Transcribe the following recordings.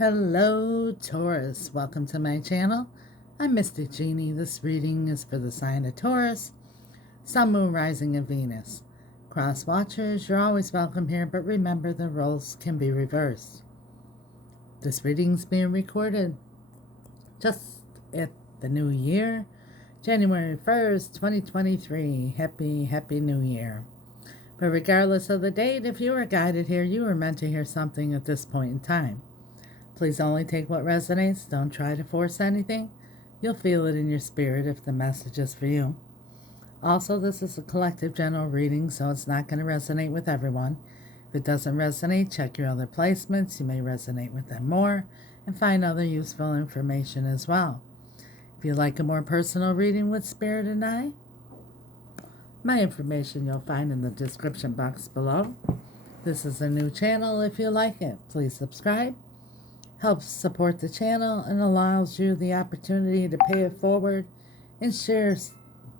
Hello, Taurus. Welcome to my channel. I'm Mystic Genie. This reading is for the sign of Taurus, Sun, Moon, Rising, and Venus. Cross watchers, you're always welcome here, but remember the roles can be reversed. This reading's being recorded just at the new year, January 1st, 2023. Happy New Year. But regardless of the date, if you are guided here, you are meant to hear something at this point in time. Please only take what resonates. Don't try to force anything. You'll feel it in your spirit if the message is for you. Also, this is a collective general reading, so it's not going to resonate with everyone. If it doesn't resonate, check your other placements. You may resonate with them more and find other useful information as well. If you'd like a more personal reading with Spirit and I, my information you'll find in the description box below. This is a new channel. If you like it, please subscribe. Helps support the channel and allows you the opportunity to pay it forward and share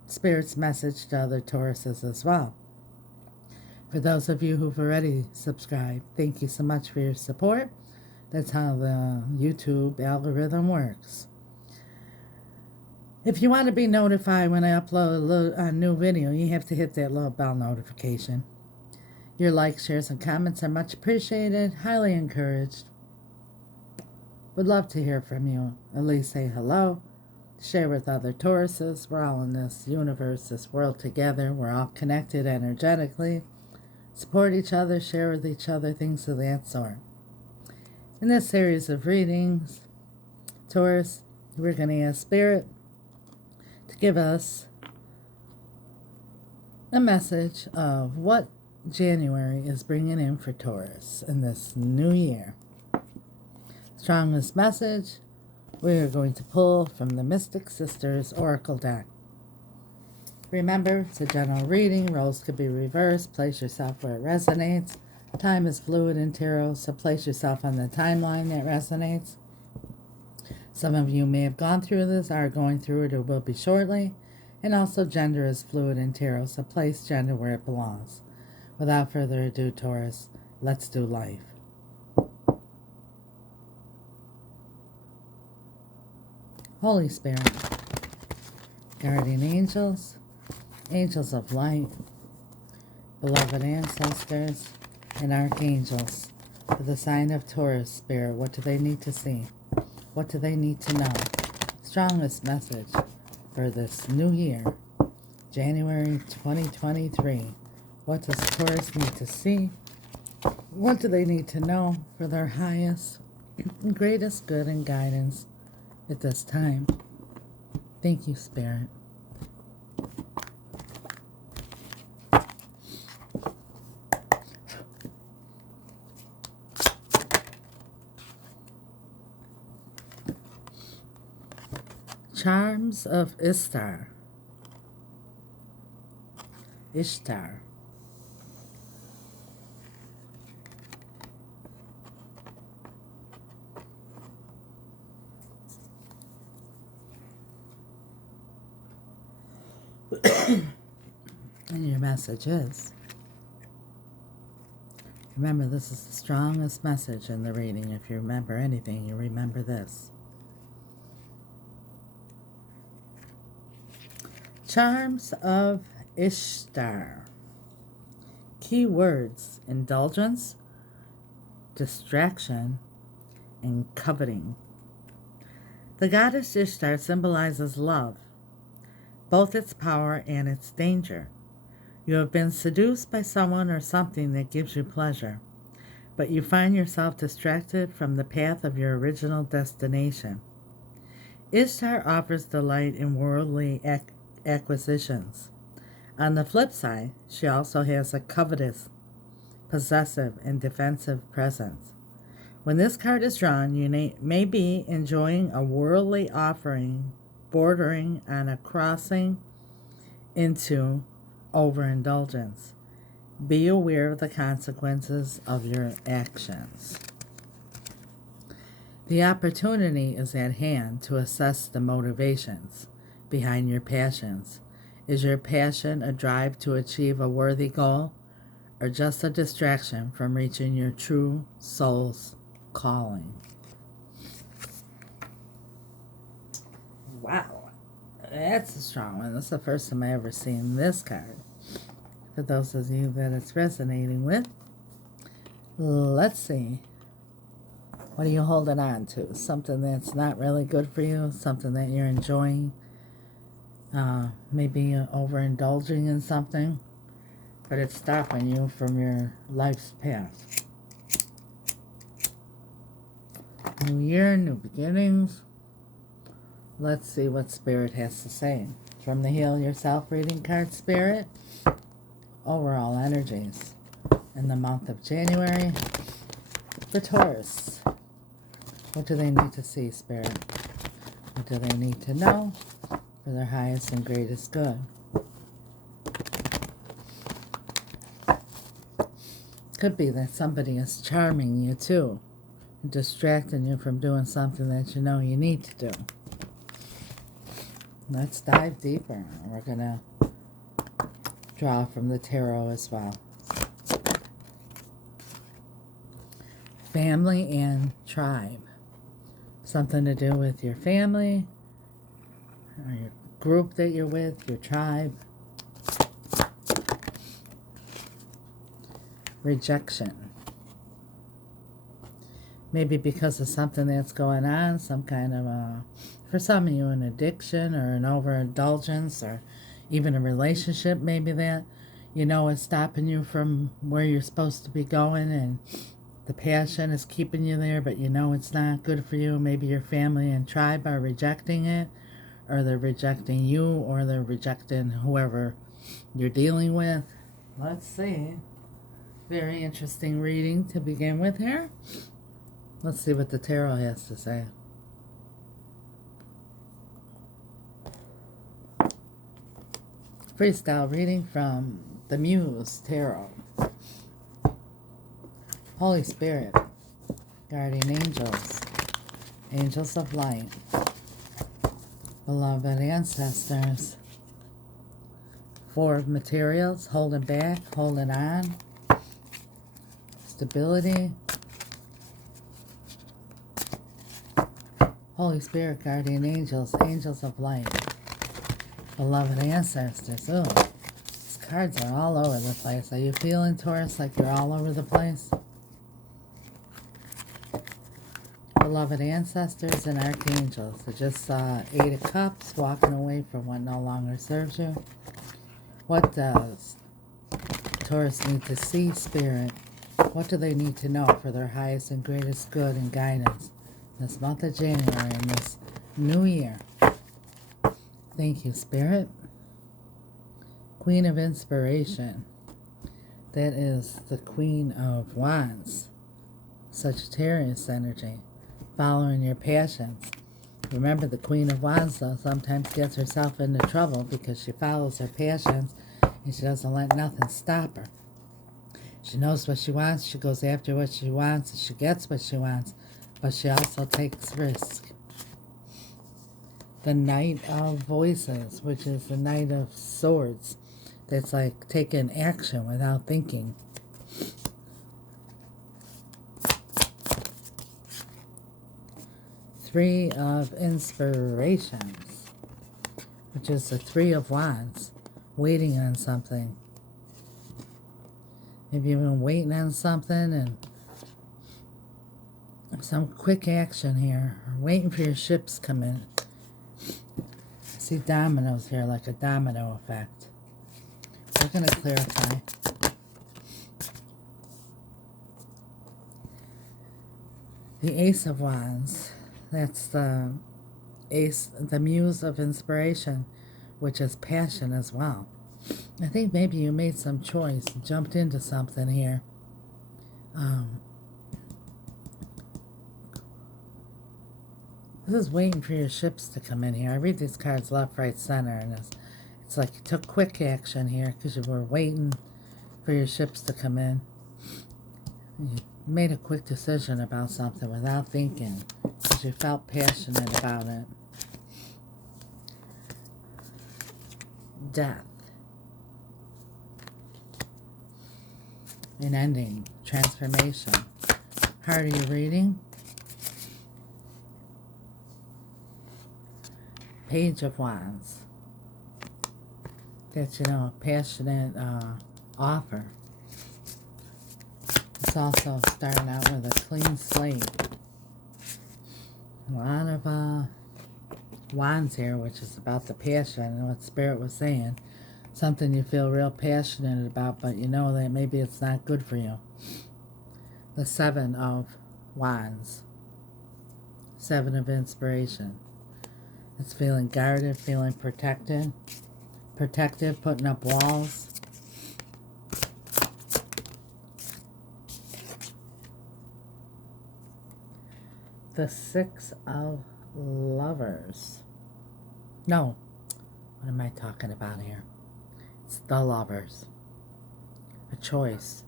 Spirit's message to other Tauruses as well. For those of you who've already subscribed, thank you so much for your support. That's how the YouTube algorithm works. If you want to be notified when I upload a new video, you have to hit that little bell notification. Your likes, shares, and comments are much appreciated, highly encouraged. Would love to hear from you. At least say hello. Share with other Tauruses. We're all in this universe, this world together. We're all connected energetically. Support each other, share with each other, things of that sort. In this series of readings, Taurus, we're going to ask Spirit to give us a message of what January is bringing in for Taurus in this new year. Strongest message, we are going to pull from the Mystic Sisters Oracle deck. Remember, it's a general reading. Roles could be reversed. Place yourself where it resonates. Time is fluid in tarot, so place yourself on the timeline that resonates. Some of you may have gone through this, are going through it, or will be shortly. And also, gender is fluid in tarot, so place gender where it belongs. Without further ado, Taurus, let's do life. Holy Spirit, guardian angels, angels of light, beloved ancestors, and archangels for the sign of Taurus, Spirit, what do they need to see? What do they need to know? Strongest message for this new year, January 2023. What does Taurus need to see? What do they need to know for their highest and greatest good and guidance at this time? Thank you, Spirit. Charms of Ishtar. Ishtar. And your message is, remember, this is the strongest message in the reading. If you remember anything, you remember this. Charms of Ishtar. Key words: indulgence, distraction, and coveting. The goddess Ishtar symbolizes love, both its power and its danger. You have been seduced by someone or something that gives you pleasure, but you find yourself distracted from the path of your original destination. Ishtar offers delight in worldly acquisitions. On the flip side, she also has a covetous, possessive, and defensive presence. When this card is drawn, you may be enjoying a worldly offering bordering on a crossing into overindulgence. Be aware of the consequences of your actions. The opportunity is at hand to assess the motivations behind your passions. Is your passion a drive to achieve a worthy goal, or just a distraction from reaching your true soul's calling? Wow, that's a strong one. That's the first time I ever seen this card. For those of you that it's resonating with, let's see. What are you holding on to? Something that's not really good for you? Something that you're enjoying? Maybe overindulging in something, but it's stopping you from your life's path. New year, new beginnings. Let's see what Spirit has to say. From the Heal Yourself reading card, Spirit. Overall energies in the month of January for Taurus. What do they need to see, Spirit? What do they need to know for their highest and greatest good? Could be that somebody is charming you too, distracting you from doing something that you know you need to do. Let's dive deeper. We're going to draw from the tarot as well. Family and tribe. Something to do with your family, or your group that you're with, your tribe. Rejection. Maybe because of something that's going on, some kind of for some of you, an addiction or an overindulgence, or even a relationship maybe that you know is stopping you from where you're supposed to be going, and the passion is keeping you there, but you know it's not good for you. Maybe your family and tribe are rejecting it, or they're rejecting you, or they're rejecting whoever you're dealing with. Let's see. Very interesting reading to begin with here. Let's see what the tarot has to say. Freestyle reading from the Muse Tarot. Holy Spirit, guardian angels, angels of light, beloved ancestors, Four of materials, holding back, holding on, stability, Holy Spirit, guardian angels, angels of light, beloved ancestors. Ooh, these cards are all over the place. Are you feeling, Taurus, like you're all over the place? Beloved ancestors and archangels. I just saw Eight of Cups, walking away from what no longer serves you. What does Taurus need to see, Spirit? What do they need to know for their highest and greatest good and guidance this month of January and this new year? Thank you, Spirit. Queen of Inspiration. That is the Queen of Wands. Sagittarius energy. Following your passions. Remember, the Queen of Wands, though, sometimes gets herself into trouble because she follows her passions and she doesn't let nothing stop her. She knows what she wants, she goes after what she wants, and she gets what she wants, but she also takes risks. The Knight of Voices, which is the Knight of Swords. That's like taking action without thinking. Three of Inspirations, which is the Three of Wands, waiting on something. Maybe you've been waiting on something and some quick action here, or waiting for your ships to come in. I see dominoes here, like a domino effect. We're going to clarify. The Ace of Wands. That's the Ace, the Muse of Inspiration, which is passion as well. I think maybe you made some choice, jumped into something here. This is waiting for your ships to come in here. I read these cards left, right, center, and it's like you took quick action here because you were waiting for your ships to come in. You made a quick decision about something without thinking because you felt passionate about it. Death. An ending. Transformation. Heart of your reading. Page of Wands. That's, you know, a passionate offer. It's also starting out with a clean slate. A lot of wands here, which is about the passion and what Spirit was saying. Something you feel real passionate about, but you know that maybe it's not good for you. The Seven of Wands. Seven of Inspiration. It's feeling guarded, feeling protected. Protective, putting up walls. The Six of Lovers. No, what am I talking about here? It's the Lovers. A choice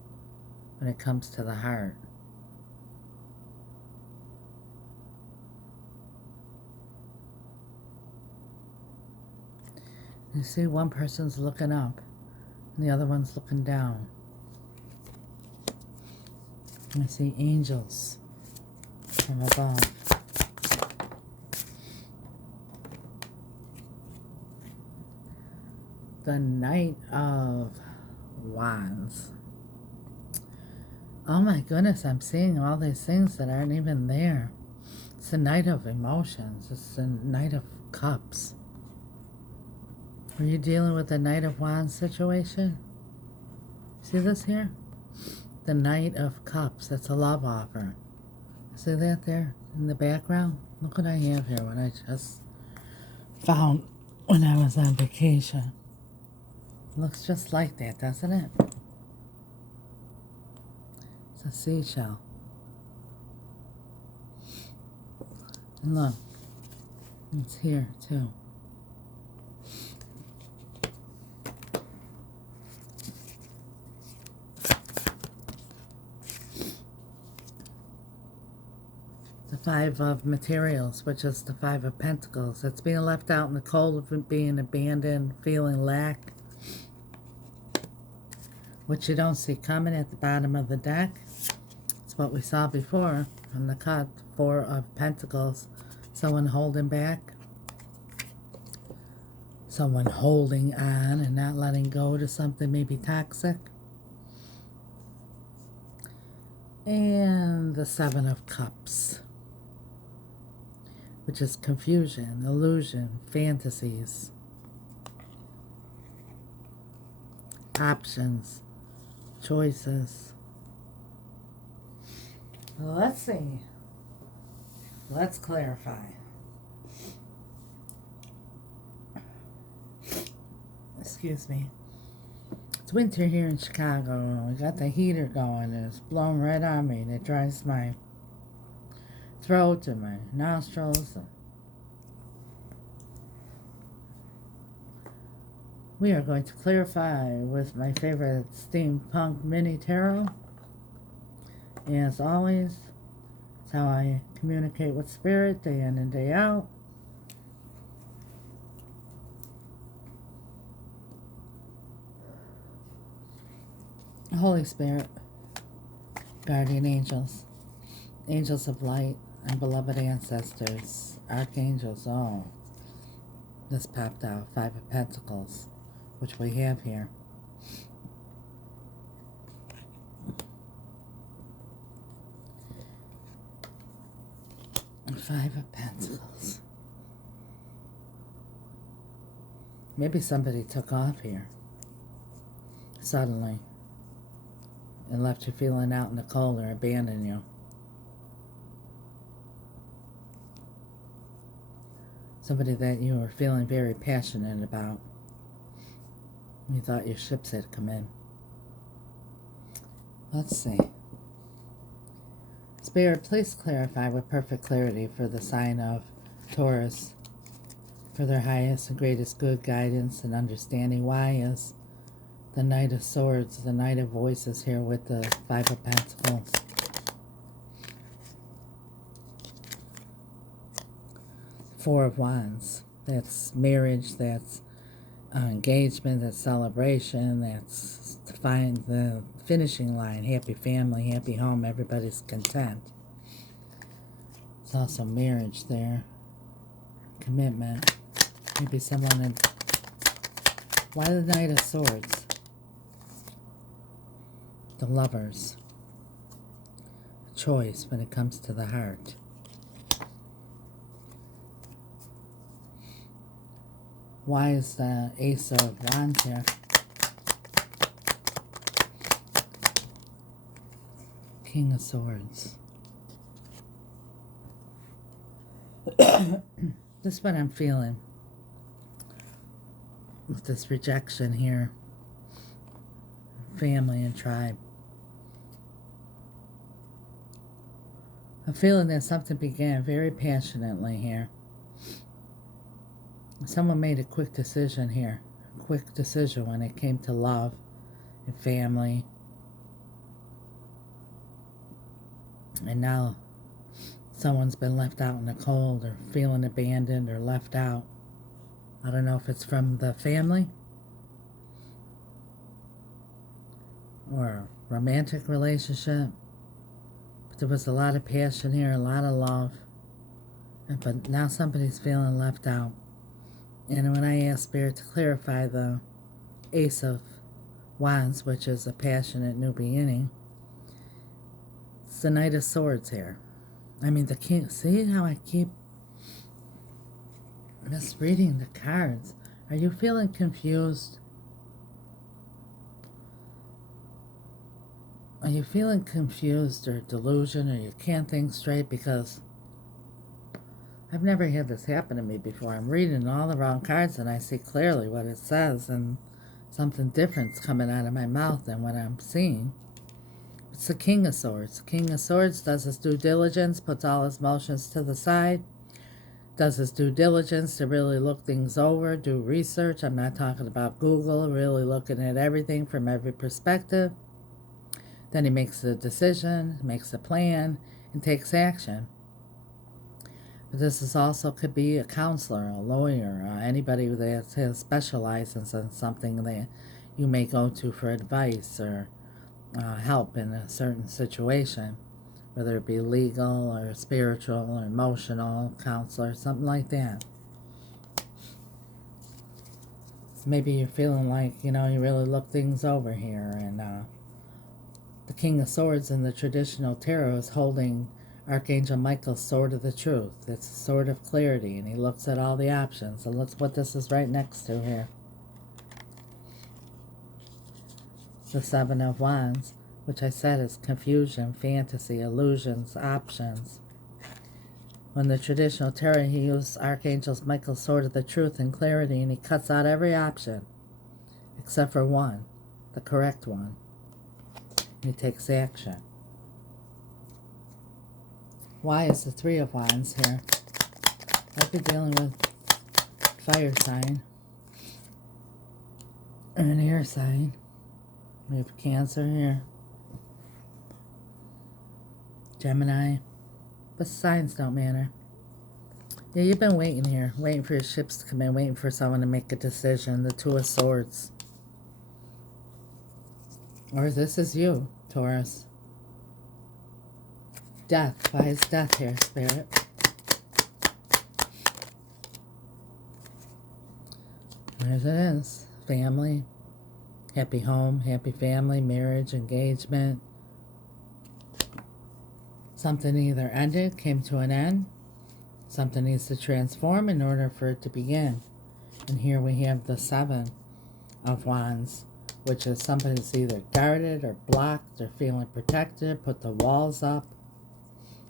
when it comes to the heart. You see, one person's looking up and the other one's looking down. I see angels from above. The Knight of Wands. Oh my goodness, I'm seeing all these things that aren't even there. It's the Knight of Emotions. It's the Knight of Cups. Are you dealing with the Knight of Wands situation? See this here? The Knight of Cups. That's a love offer. See that there in the background? Look what I have here, what I just found when I was on vacation. It looks just like that, doesn't it? It's a seashell. And look, it's here too. The Five of Materials, which is the Five of Pentacles. It's being left out in the cold of being abandoned, feeling lack, which you don't see coming at the bottom of the deck. It's what we saw before on the cut. Four of Pentacles. Someone holding back. Someone holding on and not letting go to something maybe toxic. And the Seven of Cups, which is confusion, illusion, fantasies, options, choices. Well, let's see. Let's clarify. Excuse me. It's winter here in Chicago. We got the heater going and it's blowing right on me and it dries my throat and my nostrils. We are going to clarify with my favorite steampunk mini tarot. As always, it's how I communicate with Spirit day in and day out. Holy Spirit, guardian angels, angels of light, and beloved ancestors, archangels, oh, this popped out, Five of Pentacles, which we have here. Five of Pentacles. Maybe somebody took off here suddenly and left you feeling out in the cold or abandoned you. Somebody that you were feeling very passionate about. You thought your ships had come in. Let's see. Spirit, please clarify with perfect clarity for the sign of Taurus, for their highest and greatest good guidance and understanding. Why is the Knight of Swords, the Knight of Voices here with the Five of Pentacles? Four of Wands. That's marriage, that's engagement, that's celebration, that's to find the finishing line, happy family, happy home, everybody's content. It's also marriage there, commitment. Maybe someone in... Why the Knight of Swords? The Lovers. A choice when it comes to the heart. Why is the Ace of Wands here? King of Swords. This is what I'm feeling with this rejection here. Family and tribe. I'm feeling that something began very passionately here. Someone made a quick decision here. A quick decision when it came to love and family. And now someone's been left out in the cold or feeling abandoned or left out. I don't know if it's from the family or a romantic relationship. But there was a lot of passion here, a lot of love. But now somebody's feeling left out. And when I asked Spirit to clarify the Ace of Wands, which is a passionate new beginning, it's the Knight of Swords here. I mean, the King. See how I keep misreading the cards? Are you feeling confused? Are you feeling confused or delusion, or you can't think straight? Because I've never had this happen to me before. I'm reading all the wrong cards and I see clearly what it says, and something different's coming out of my mouth than what I'm seeing. It's the King of Swords. The King of Swords does his due diligence, puts all his emotions to the side, does his due diligence to really look things over, do research. I'm not talking about Google, really looking at everything from every perspective. Then he makes a decision, makes a plan, and takes action. But this is also could be a counselor, a lawyer, anybody that has specializes in something that you may go to for advice or help in a certain situation, whether it be legal or spiritual or emotional counselor, something like that. Maybe you're feeling like, you really look things over here, and the King of Swords in the traditional tarot is holding Archangel Michael's sword of the truth. It's a sword of clarity, and he looks at all the options. And look what this is right next to here. The Seven of Wands, which I said is confusion, fantasy, illusions, options. When the traditional tarot, he used Archangel Michael's sword of the truth and clarity, and he cuts out every option except for one, the correct one. And he takes action. Why is the Three of Wands here? I've been dealing with fire sign or an air sign. We have Cancer here, Gemini, but signs don't matter. Yeah, you've been waiting here, waiting for your ships to come in, waiting for someone to make a decision. The Two of Swords. Or this is you, Taurus. Death. Why is death here, Spirit? There it is. Family. Happy home, happy family, marriage, engagement. Something either ended, came to an end. Something needs to transform in order for it to begin. And here we have the Seven of Wands, which is somebody's either guarded or blocked or feeling protected, put the walls up.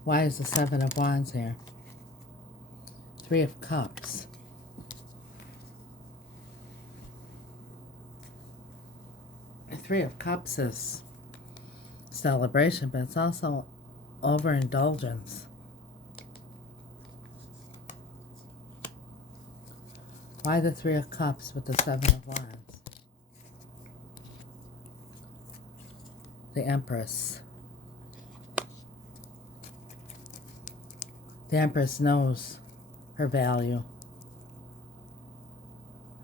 Why is the Seven of Wands here? Three of Cups. The Three of Cups is celebration, but it's also overindulgence. Why the Three of Cups with the Seven of Wands? The Empress. The Empress knows her value.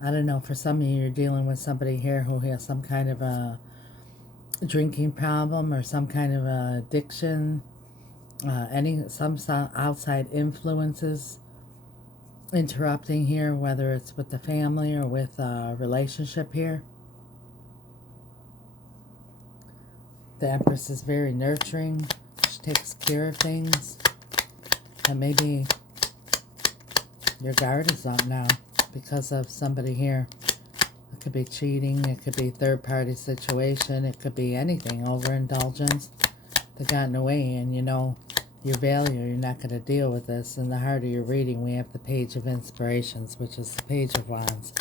I don't know, for some of you, you're dealing with somebody here who has some kind of a drinking problem or some kind of addiction, some outside influences interrupting here, whether it's with the family or with a relationship here. The Empress is very nurturing. She takes care of things. And maybe your guard is up now because of somebody here. It could be cheating. It could be third-party situation. It could be anything. Overindulgence. They've gotten away, and you know your value. You're not going to deal with this. In the heart of your reading, we have the Page of Inspirations, which is the Page of Wands,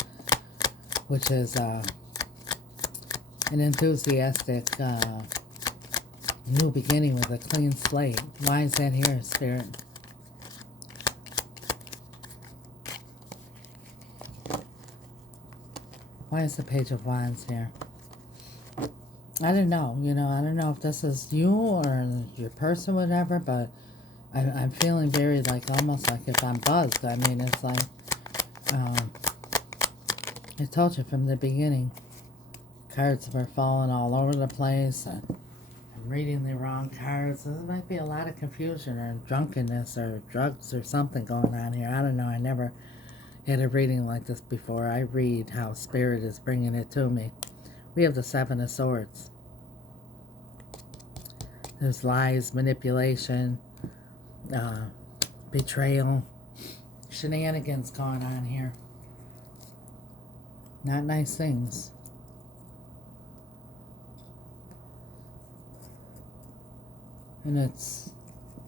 which is an enthusiastic new beginning with a clean slate. Why is that here, Spirit? Why is the Page of Wands here? I don't know. You know, I don't know if this is you or your person, whatever, but I'm feeling very, like, almost like if I'm buzzed. I mean, it's like, I told you from the beginning, cards were falling all over the place. I'm reading the wrong cards. There might be a lot of confusion or drunkenness or drugs or something going on here. I don't know. I never had a reading like this before. I read how Spirit is bringing it to me. We have the Seven of Swords. There's lies, manipulation, betrayal, shenanigans going on here. Not nice things. And it's,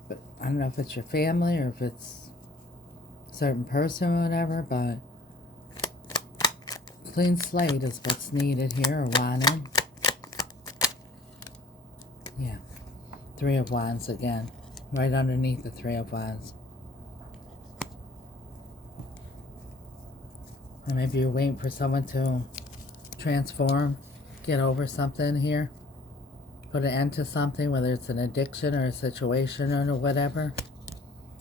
I don't know if it's your family or if it's a certain person or whatever, but clean slate is what's needed here or wanted. Yeah. Three of Wands again. Right underneath the Three of Wands. And maybe you're waiting for someone to transform, get over something here. Put an end to something, whether it's an addiction or a situation or whatever.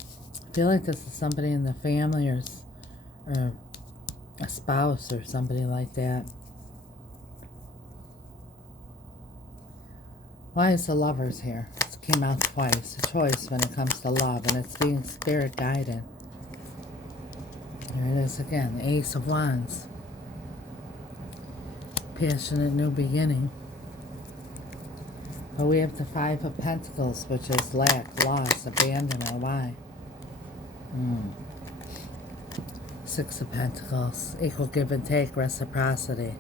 I feel like this is somebody in the family or a spouse or somebody like that. Why is the Lovers here? It came out twice. A choice when it comes to love, and it's being Spirit guided. There it is again. The Ace of Wands. Passionate new beginning. But we have the Five of Pentacles, which is lack, loss, abandonment. Why? Six of Pentacles. Equal give and take, reciprocity.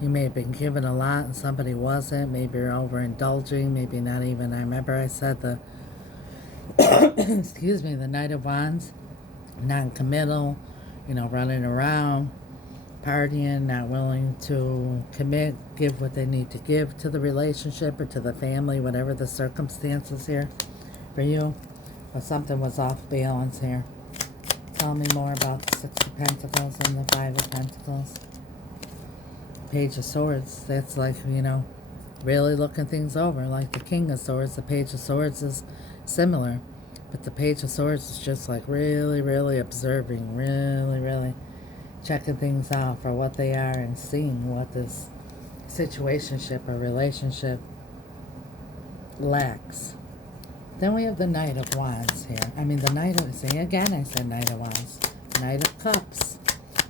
You may have been given a lot and somebody wasn't. Maybe you're overindulging. Maybe not even. I remember I said the, excuse me, the Knight of Wands. Non-committal, you know, running around, partying, not willing to commit, give what they need to give to the relationship or to the family, whatever the circumstances here for you. But something was off balance here. Tell me more about the Six of Pentacles and the Five of Pentacles. Page of Swords, that's like, you know, really looking things over. Like the King of Swords, the Page of Swords is similar. But the Page of Swords is just like really, really observing, really, really checking things out for what they are and seeing what this situationship or relationship lacks. Then we have the Knight of Wands here. I mean, the Knight of, see, again, I said Knight of Wands. Knight of Cups.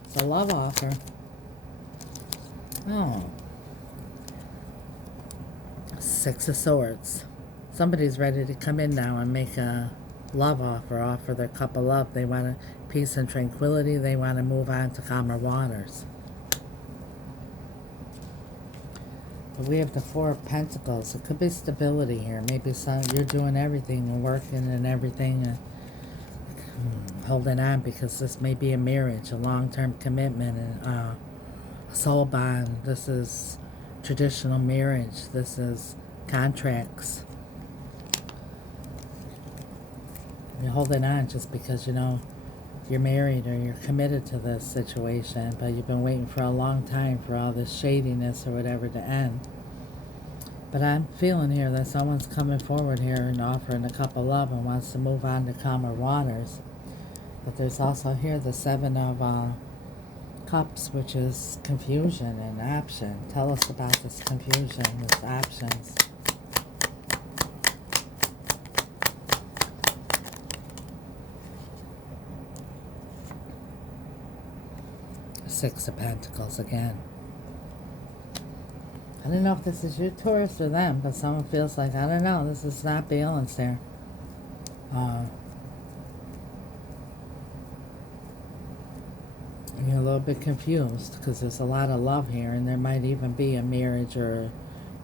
It's a love offer. Oh. Six of Swords. Somebody's ready to come in now and make a love offer their cup of love. They want peace and tranquility. They want to move on to calmer waters. But we have the Four of Pentacles. It could be stability here. Maybe you're doing everything and working and everything and holding on because this may be a marriage, a long-term commitment, and a soul bond. This is traditional marriage. This is contracts. You're holding on just because, you know, you're married or you're committed to this situation, but you've been waiting for a long time for all this shadiness or whatever to end. But I'm feeling here that someone's coming forward here and offering a cup of love and wants to move on to calmer waters. But there's also here the Seven of Cups, which is confusion and option. Tell us about this confusion, this options. Six of Pentacles again. I don't know if this is you, Taurus, or them, but someone feels like, I don't know, this is not balanced there. You're a little bit confused because there's a lot of love here, and there might even be a marriage or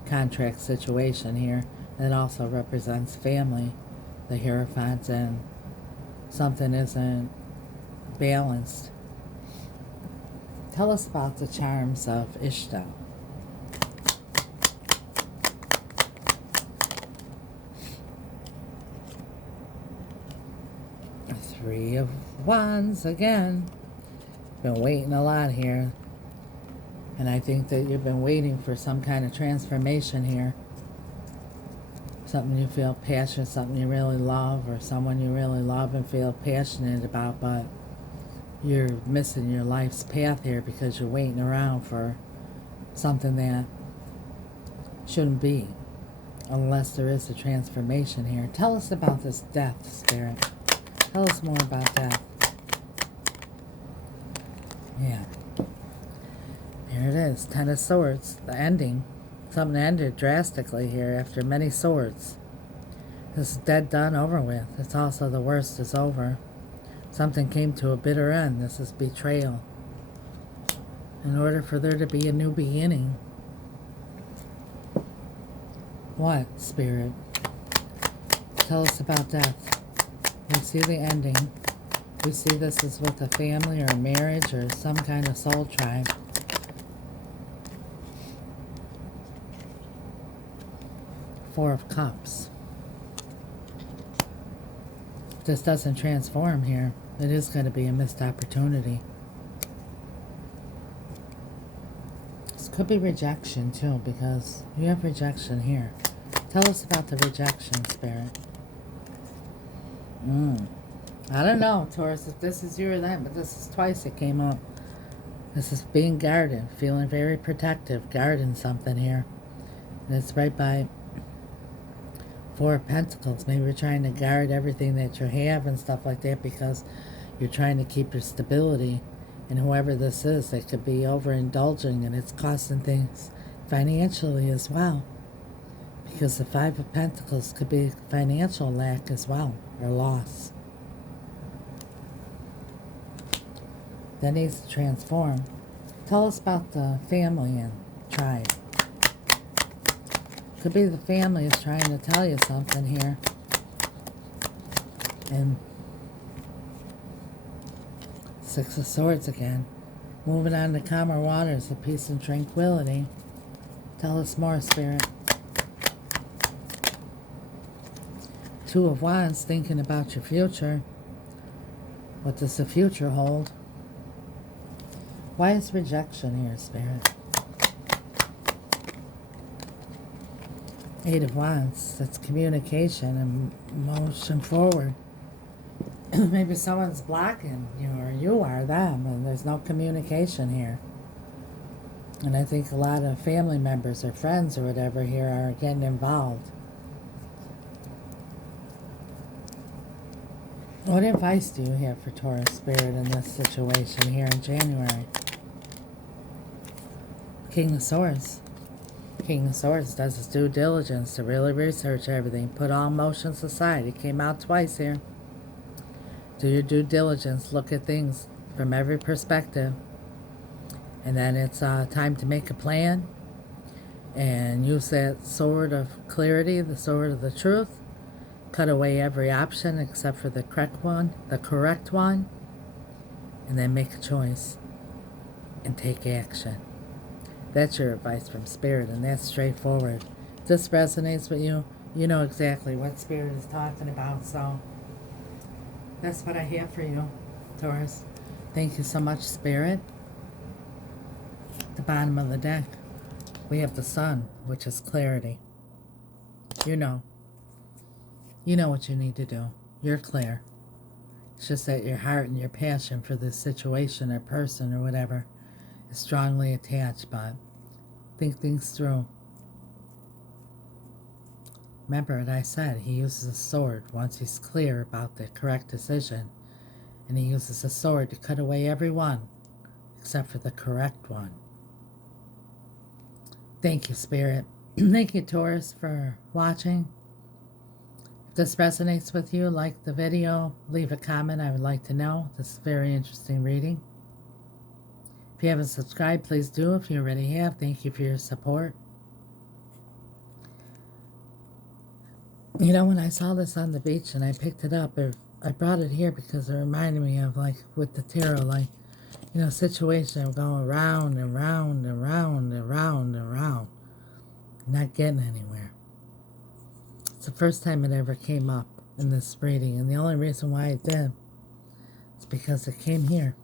a contract situation here that also represents family, the Hierophant, and something isn't balanced. Tell us about the charms of Ishtar. Three of Wands again. Been waiting a lot here. And I think that you've been waiting for some kind of transformation here. Something you feel passionate, something you really love, or someone you really love and feel passionate about, but you're missing your life's path here because you're waiting around for something that shouldn't be, unless there is a transformation here. Tell us about this death, Spirit. Tell us more about that. Yeah. Here it is, Ten of Swords, the ending. Something ended drastically here after many swords. This is dead, done, over with. It's also the worst is over. Something came to a bitter end. This is betrayal. In order for there to be a new beginning. What, Spirit? Tell us about death. We see the ending. We see this is with a family or a marriage or some kind of soul tribe. Four of Cups. If this doesn't transform here, it is going to be a missed opportunity. This could be rejection too, because you have rejection here. Tell us about the rejection, Spirit. I don't know, Taurus, if this is you or them, but this is twice it came up. This is being guarded, feeling very protective, guarding something here. And it's right by Four of Pentacles. Maybe you're trying to guard everything that you have and stuff like that because you're trying to keep your stability. And whoever this is, they could be overindulging and it's costing things financially as well. Because the Five of Pentacles could be financial lack as well, or loss. That needs to transform. Tell us about the family and tribe. Could be the family is trying to tell you something here. And Six of Swords again. Moving on to calmer waters of peace and tranquility. Tell us more, Spirit. Two of Wands, thinking about your future. What does the future hold? Why is rejection here, Spirit? Eight of Wands, that's communication and motion forward. Maybe someone's blocking you, or you are them, and there's no communication here. And I think a lot of family members or friends or whatever here are getting involved. What advice do you have for Taurus Spirit in this situation here in January? King of Swords. King of Swords does his due diligence to really research everything. Put all emotions aside. It came out twice here. Do your due diligence. Look at things from every perspective. And then it's time to make a plan. And use that sword of clarity, the sword of the truth. Cut away every option except for the correct one. And then make a choice. And take action. That's your advice from Spirit, and that's straightforward. If this resonates with you, you know exactly what Spirit is talking about, so that's what I have for you, Taurus. Thank you so much, Spirit. At the bottom of the deck, we have the Sun, which is clarity. You know what you need to do. You're clear. It's just that your heart and your passion for this situation or person or whatever is strongly attached, but think things through. Remember what I said, he uses a sword once he's clear about the correct decision, and he uses a sword to cut away every one except for the correct one. Thank you, Spirit. Thank you, Taurus, for watching. If this resonates with you, like the video, leave a comment. I would like to know. This is very interesting reading. If you haven't subscribed, please do. If you already have, thank you for your support. You know, when I saw this on the beach and I picked it up, I brought it here because it reminded me of, like, with the tarot, like, you know, situation of going round and round and round and round and round, not getting anywhere. It's the first time it ever came up in this reading, and the only reason why it did is because it came here.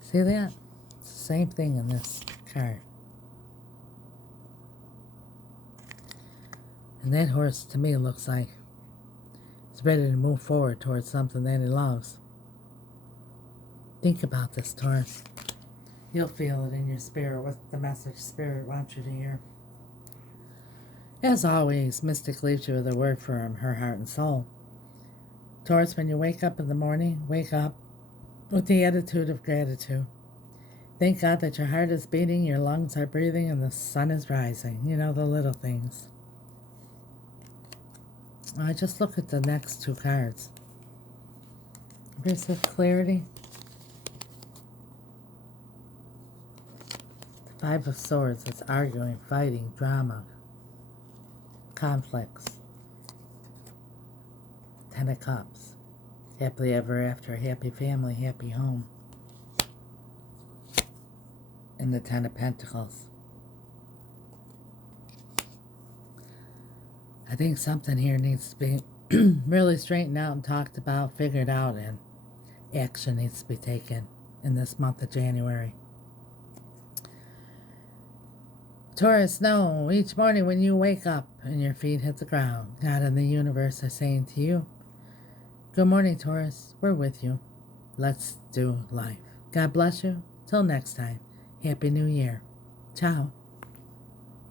See that? It's the same thing in this card. And that horse, to me, looks like it's ready to move forward towards something that he loves. Think about this, Taurus. You'll feel it in your spirit, what the message Spirit wants you to hear. As always, Mystic leaves you with a word from her heart and soul. Taurus, when you wake up in the morning, wake up with the attitude of gratitude. Thank God that your heart is beating, your lungs are breathing, and the sun is rising. You know, the little things. I just look at the next two cards. Here's the clarity. The Five of Swords. It's arguing, fighting, drama, conflicts. Ten of Cups. Happily ever after, happy family, happy home. And the Ten of Pentacles. I think something here needs to be really straightened out and talked about, figured out, and action needs to be taken in this month of January. Taurus, know each morning when you wake up and your feet hit the ground, God and the universe are saying to you, good morning, Taurus. We're with you. Let's do life. God bless you. Till next time. Happy New Year. Ciao.